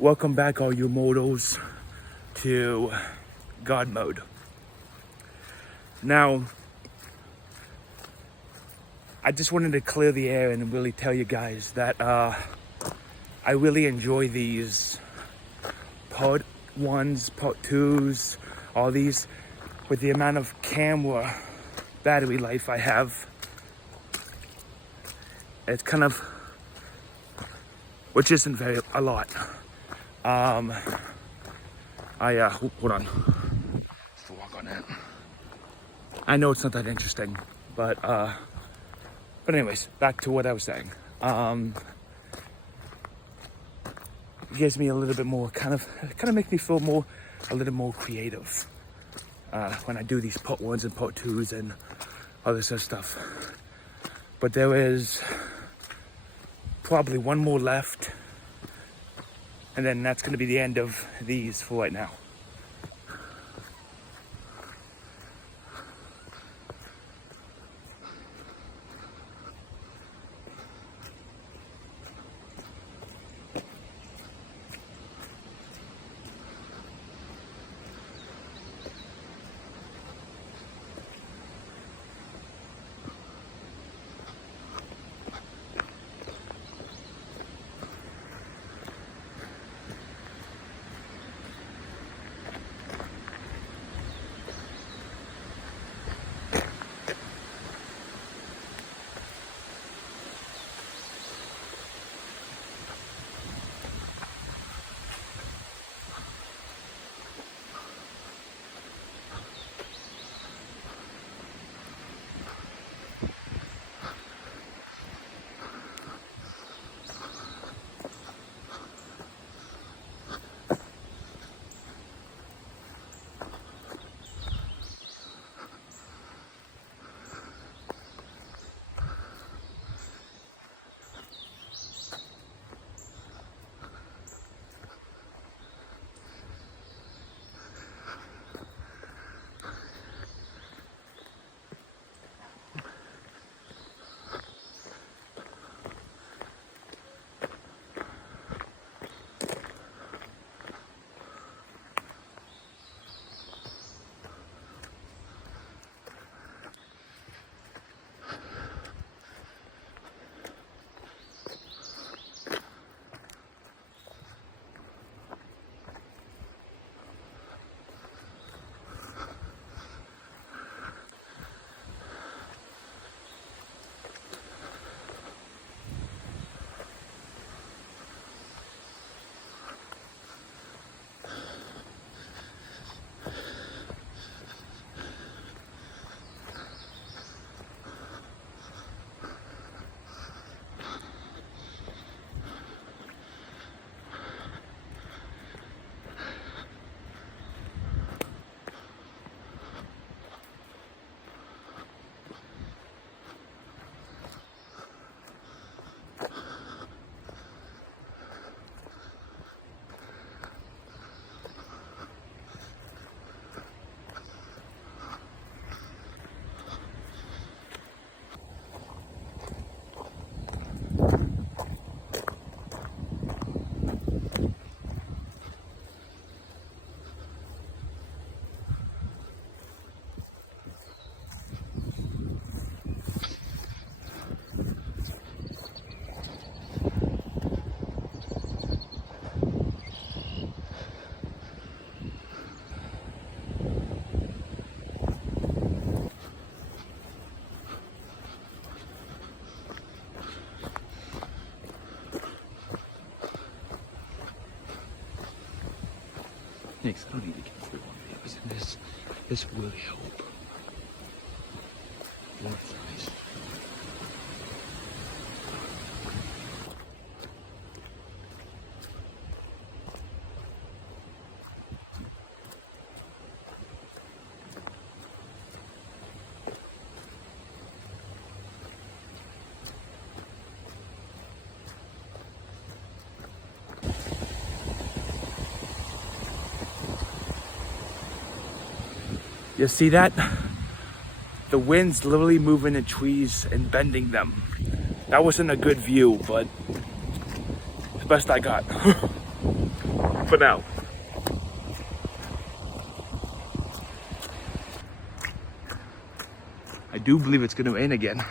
Welcome back, all you mortals, to God mode. Now, I just wanted to clear the air and really tell you guys that I really enjoy these part ones, part twos, all these, with the amount of camera battery life I have. It's kind of, which isn't a lot. Hold on. Just to walk on it. I know it's not that interesting, but anyways, back to what I was saying. It gives me a little bit more kind of makes me feel a little more creative when I do these part ones and part twos and all this other stuff. But there is probably one more left, and then that's going to be the end of these for right now. Thanks, I don't need to get through one of these, and this will help. More fries. You see that? The wind's literally moving the trees and bending them. That wasn't a good view, but it's the best I got. for now. I do believe it's going to rain again.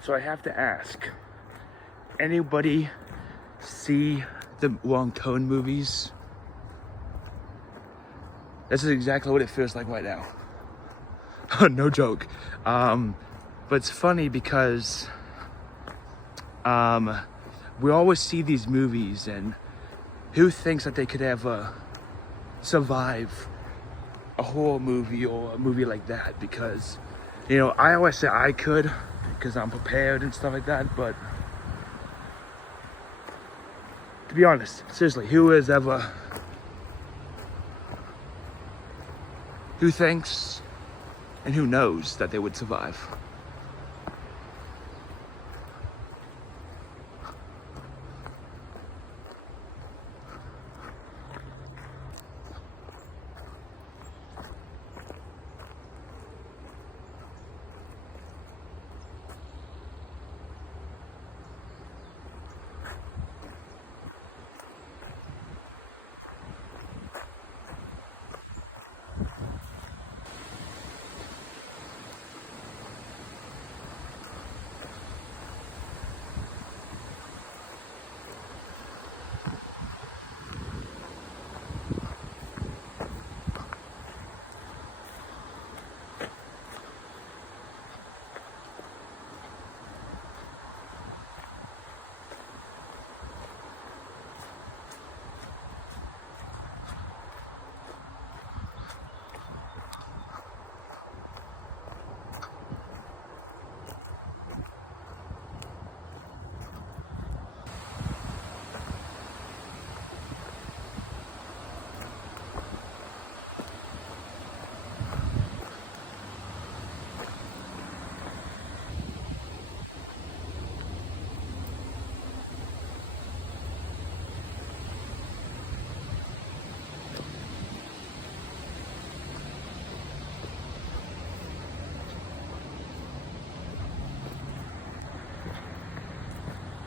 So I have to ask, anybody see the Wong Tone movies? This is exactly what it feels like right now. No joke. But it's funny because we always see these movies, and who thinks that they could ever survive a horror movie or a movie like that? Because, you know, I always say I could, because I'm prepared and stuff like that, but to be honest, seriously, who thinks and who knows that they would survive?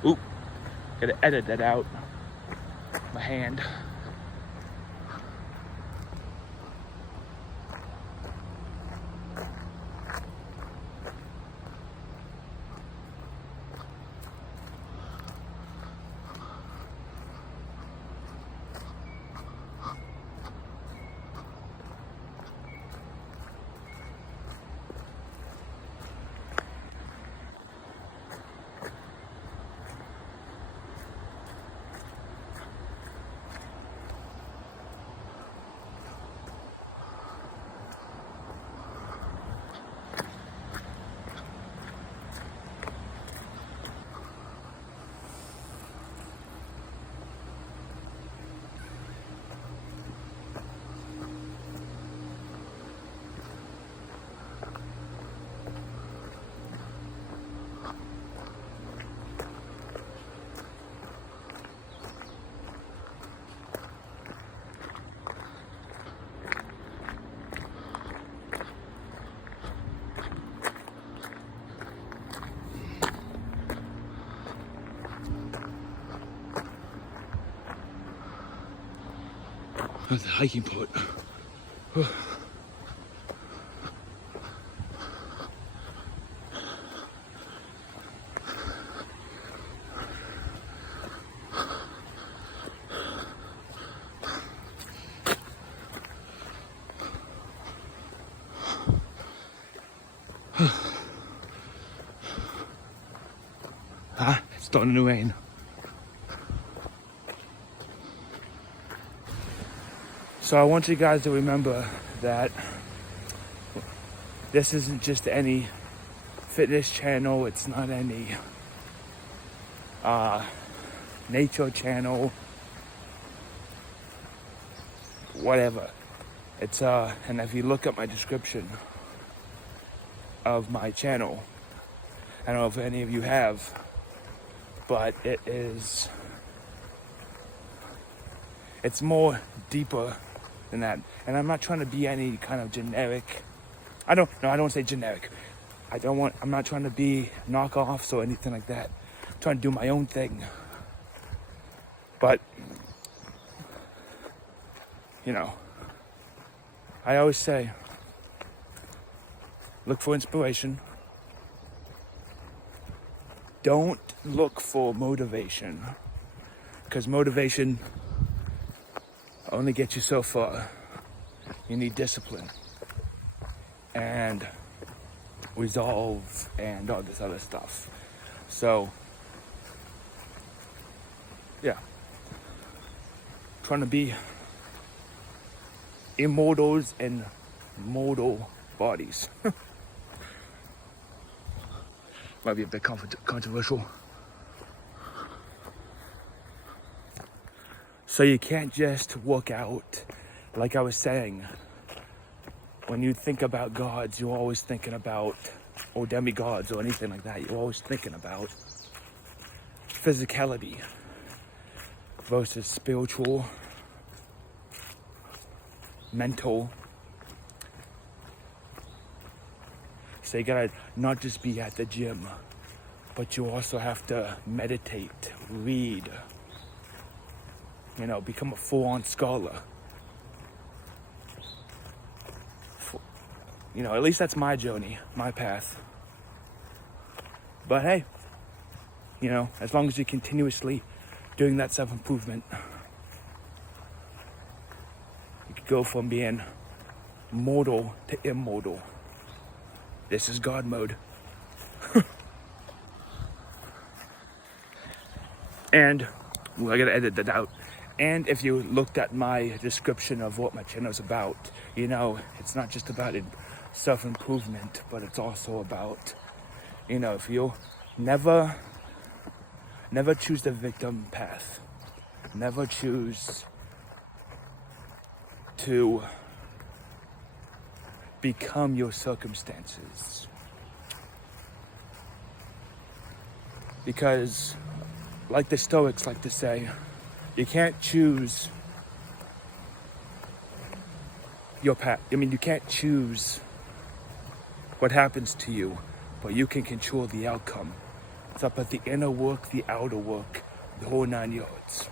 Oop, gotta edit that out. My hand. the hiking part. It's starting to rain. So I want you guys to remember that this isn't just any fitness channel. It's not any nature channel. Whatever. It's and if you look at my description of my channel, I don't know if any of you have, but it's more deeper than that. And I'm not trying to be any kind of generic. I don't say generic. I'm not trying to be knockoffs or anything like that. I'm trying to do my own thing. But, you know, I always say, look for inspiration. Don't look for motivation, because motivation only gets you so far. You need discipline and resolve and all this other stuff. So, yeah, trying to be immortals in mortal bodies. Might be a bit controversial. So you can't just work out. Like I was saying, when you think about gods, you're always thinking about, or demigods or anything like that, you're always thinking about physicality versus spiritual, mental. So you gotta not just be at the gym, but you also have to meditate, read, become a full-on scholar. At least that's my journey, my path. But hey, as long as you're continuously doing that self-improvement, you could go from being mortal to immortal. This is God mode. And, I gotta edit that out. And if you looked at my description of what my channel is about, it's not just about self-improvement, but it's also about, if you never choose the victim path. Never choose to become your circumstances. Because, like the Stoics like to say, you can't choose your path. You can't choose what happens to you, but you can control the outcome. It's up at the inner work, the outer work, the whole 9 yards.